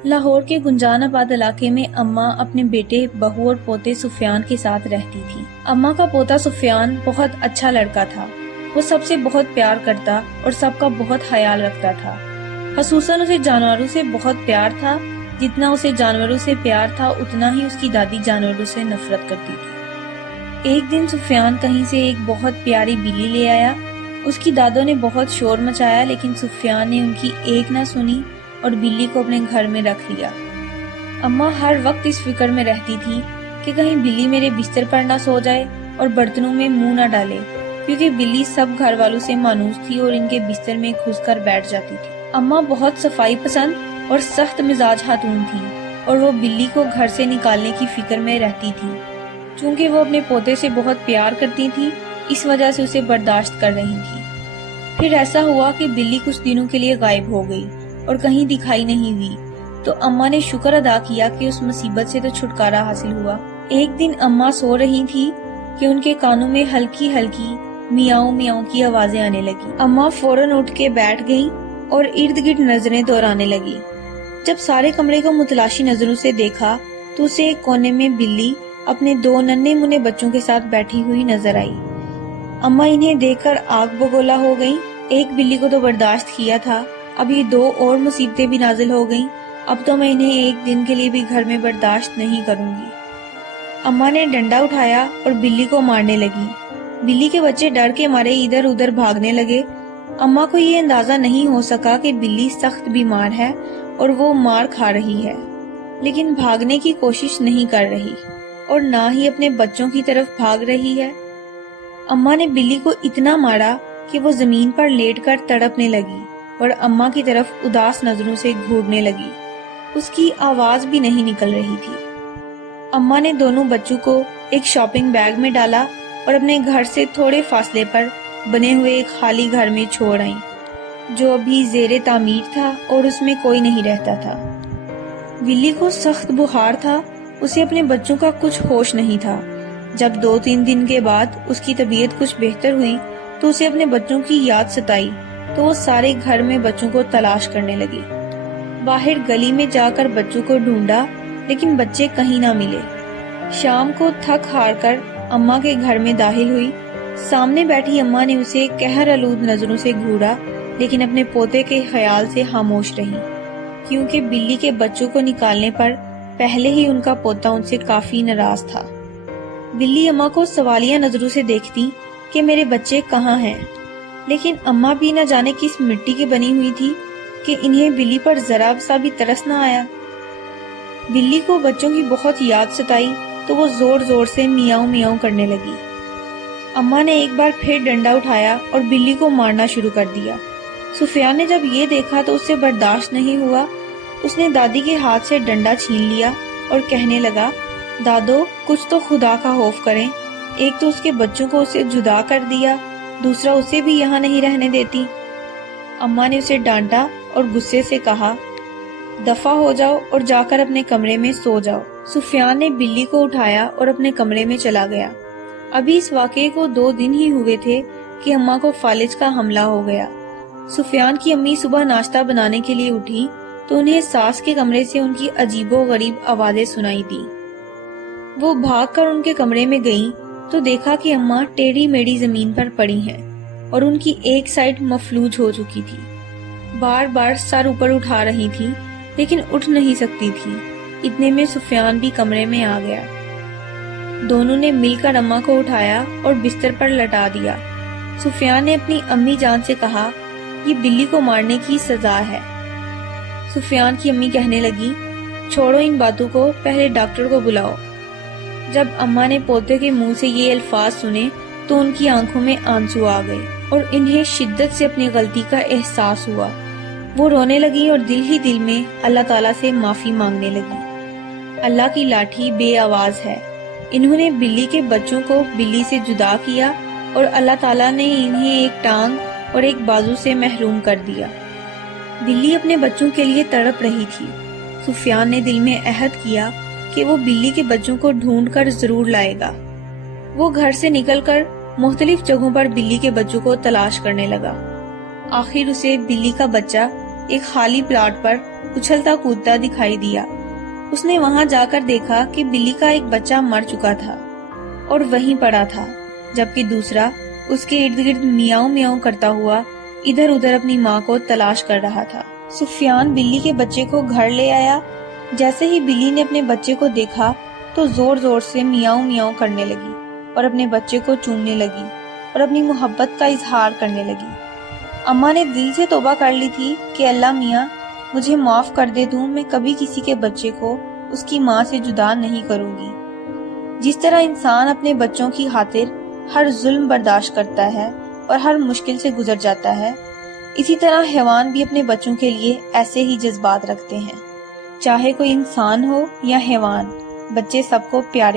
لاہور کے گنجان آباد علاقے میں اماں اپنے بیٹے، بہو اور پوتے سفیان کے ساتھ رہتی تھی۔ اماں کا پوتا سفیان بہت اچھا لڑکا تھا۔ وہ سب سے بہت پیار کرتا اور سب کا بہت خیال رکھتا تھا۔ خصوصاً اسے جانوروں سے بہت پیار تھا۔ جتنا اسے جانوروں سے پیار تھا اتنا ہی اس کی دادی جانوروں سے نفرت کرتی تھی۔ ایک دن سفیان کہیں سے ایک بہت پیاری بلی لے آیا۔ اس کی دادوں نے بہت شور مچایا لیکن سفیان نے ان کی ایک نہ سنی اور بلی کو اپنے گھر میں رکھ لیا۔ اماں ہر وقت اس فکر میں رہتی تھی کہ کہیں بلی میرے بستر پر نہ سو جائے اور برتنوں میں منہ نہ ڈالے، کیونکہ بلی سب گھر والوں سے مانوس تھی اور ان کے بستر میں گھس کر بیٹھ جاتی تھی۔ اماں بہت صفائی پسند اور سخت مزاج خاتون تھی اور وہ بلی کو گھر سے نکالنے کی فکر میں رہتی تھی۔ چونکہ وہ اپنے پوتے سے بہت پیار کرتی تھی، اس وجہ سے اسے برداشت کر رہی تھی۔ پھر ایسا ہوا کہ بلی کچھ دنوں کے لیے غائب ہو گئی اور کہیں دکھائی نہیں ہوئی، تو اماں نے شکر ادا کیا کہ اس مصیبت سے تو چھٹکارا حاصل ہوا۔ ایک دن اماں سو رہی تھی کہ ان کے کانوں میں ہلکی ہلکی میاؤں میاؤں کی آوازیں آنے لگی۔ اماں فوراً اٹھ کے بیٹھ گئیں اور ارد گرد نظریں دوڑانے لگی۔ جب سارے کمرے کو متلاشی نظروں سے دیکھا تو اسے ایک کونے میں بلی اپنے 2 ننھے منے بچوں کے ساتھ بیٹھی ہوئی نظر آئی۔ اماں انہیں دیکھ کر آگ بگولا ہو گئیں۔ ایک بلی کو تو برداشت کیا تھا، اب یہ 2 اور مصیبتیں بھی نازل ہو گئیں۔ اب تو میں انہیں ایک دن کے لیے بھی گھر میں برداشت نہیں کروں گی۔ اماں نے ڈنڈا اٹھایا اور بلی کو مارنے لگی۔ بلی کے بچے ڈر کے مارے ادھر ادھر بھاگنے لگے۔ اماں کو یہ اندازہ نہیں ہو سکا کہ بلی سخت بیمار ہے اور وہ مار کھا رہی ہے، لیکن بھاگنے کی کوشش نہیں کر رہی اور نہ ہی اپنے بچوں کی طرف بھاگ رہی ہے۔ اماں نے بلی کو اتنا مارا کہ وہ زمین پر لیٹ کر تڑپنے لگی اور اماں کی طرف اداس نظروں سے گھورنے لگی۔ اس کی آواز بھی نہیں نکل رہی تھی۔ اماں نے دونوں بچوں کو ایک شاپنگ بیگ میں ڈالا اور اپنے گھر سے تھوڑے فاصلے پر بنے ہوئے ایک خالی گھر میں چھوڑ آئیں، جو ابھی زیر تعمیر تھا اور اس میں کوئی نہیں رہتا تھا۔ بلی کو سخت بخار تھا، اسے اپنے بچوں کا کچھ ہوش نہیں تھا۔ جب 2-3 دن کے بعد اس کی طبیعت کچھ بہتر ہوئی تو اسے اپنے بچوں کی یاد ستائی، تو وہ سارے گھر میں بچوں کو تلاش کرنے لگی۔ باہر گلی میں جا کر بچوں کو ڈھونڈا لیکن بچے کہیں نہ ملے۔ شام کو تھک ہار کر اماں کے گھر میں داخل ہوئی۔ سامنے بیٹھی اماں نے اسے قہر آلود نظروں سے گھورا لیکن اپنے پوتے کے خیال سے خاموش رہی، کیونکہ بلی کے بچوں کو نکالنے پر پہلے ہی ان کا پوتا ان سے کافی ناراض تھا۔ بلی اماں کو سوالیہ نظروں سے دیکھتی کہ میرے بچے کہاں ہیں، لیکن اماں بھی نہ جانے کس مٹی کی بنی ہوئی تھی کہ انہیں بلی پر ذرا سا بھی ترس نہ آیا۔ بلی کو بچوں کی بہت یاد ستائی تو وہ زور زور سے میاؤں میاؤں کرنے لگی۔ اماں نے ایک بار پھر ڈنڈا اٹھایا اور بلی کو مارنا شروع کر دیا۔ سفیان نے جب یہ دیکھا تو اس سے برداشت نہیں ہوا۔ اس نے دادی کے ہاتھ سے ڈنڈا چھین لیا اور کہنے لگا، دادو کچھ تو خدا کا خوف کریں، ایک تو اس کے بچوں کو اسے جدا کر دیا، دوسرا اسے بھی یہاں نہیں رہنے دیتی۔ اماں نے اسے ڈانٹا اور غصے سے کہا، دفع ہو جاؤ اور جا کر اپنے کمرے میں سو جاؤ۔ سفیان نے بلی کو اٹھایا اور اپنے کمرے میں چلا گیا۔ ابھی اس واقعے کو 2 دن ہی ہوئے تھے کہ اماں کو فالج کا حملہ ہو گیا۔ سفیان کی امی صبح ناشتہ بنانے کے لیے اٹھی تو انہیں ساس کے کمرے سے ان کی عجیب و غریب آوازیں سنائی دیں۔ وہ بھاگ کر ان کے کمرے میں گئیں تو دیکھا کہ اماں ٹیڑھی میڑھی زمین پر پڑی ہیں اور ان کی ایک سائیڈ مفلوج ہو چکی تھی۔ بار بار سر اوپر اٹھا رہی تھی لیکن اٹھ نہیں سکتی تھی۔ اتنے میں سفیان بھی کمرے میں آ گیا۔ دونوں نے مل کر اماں کو اٹھایا اور بستر پر لٹا دیا۔ سفیان نے اپنی امی جان سے کہا، یہ بلی کو مارنے کی سزا ہے۔ سفیان کی امی کہنے لگی، چھوڑو ان باتوں کو، پہلے ڈاکٹر کو بلاؤ۔ جب اماں نے پوتے کے منہ سے یہ الفاظ سنے تو ان کی آنکھوں میں آنسو آ گئے اور انہیں شدت سے اپنی غلطی کا احساس ہوا۔ وہ رونے لگی اور دل ہی دل میں اللہ تعالیٰ سے معافی مانگنے لگی۔ اللہ کی لاٹھی بے آواز ہے۔ انہوں نے بلی کے بچوں کو بلی سے جدا کیا اور اللہ تعالیٰ نے انہیں ایک ٹانگ اور ایک بازو سے محروم کر دیا۔ بلی اپنے بچوں کے لیے تڑپ رہی تھی۔ سفیان نے دل میں عہد کیا کہ وہ بلی کے بچوں کو ڈھونڈ کر ضرور لائے گا۔ وہ گھر سے نکل کر مختلف جگہوں پر بلی کے بچوں کو تلاش کرنے لگا۔ آخر اسے بلی کا بچہ ایک خالی پلاٹ پر اچھلتا کودتا دکھائی دیا۔ اس نے وہاں جا کر دیکھا کہ بلی کا ایک بچہ مر چکا تھا اور وہیں پڑا تھا، جبکہ دوسرا اس کے ارد گرد میاؤں میاؤں کرتا ہوا ادھر ادھر اپنی ماں کو تلاش کر رہا تھا۔ سفیان بلی کے بچے کو گھر لے آیا۔ جیسے ہی بلی نے اپنے بچے کو دیکھا تو زور زور سے میاؤں میاؤں کرنے لگی اور اپنے بچے کو چومنے لگی اور اپنی محبت کا اظہار کرنے لگی۔ اماں نے دل سے توبہ کر لی تھی کہ اللہ میاں مجھے معاف کر دے، تو میں کبھی کسی کے بچے کو اس کی ماں سے جدا نہیں کروں گی۔ جس طرح انسان اپنے بچوں کی خاطر ہر ظلم برداشت کرتا ہے اور ہر مشکل سے گزر جاتا ہے، اسی طرح حیوان بھی اپنے بچوں کے لیے ایسے ہی جذبات رکھتے ہیں۔ چاہے کوئی انسان ہو یا حیوان، بچے سب کو پیارے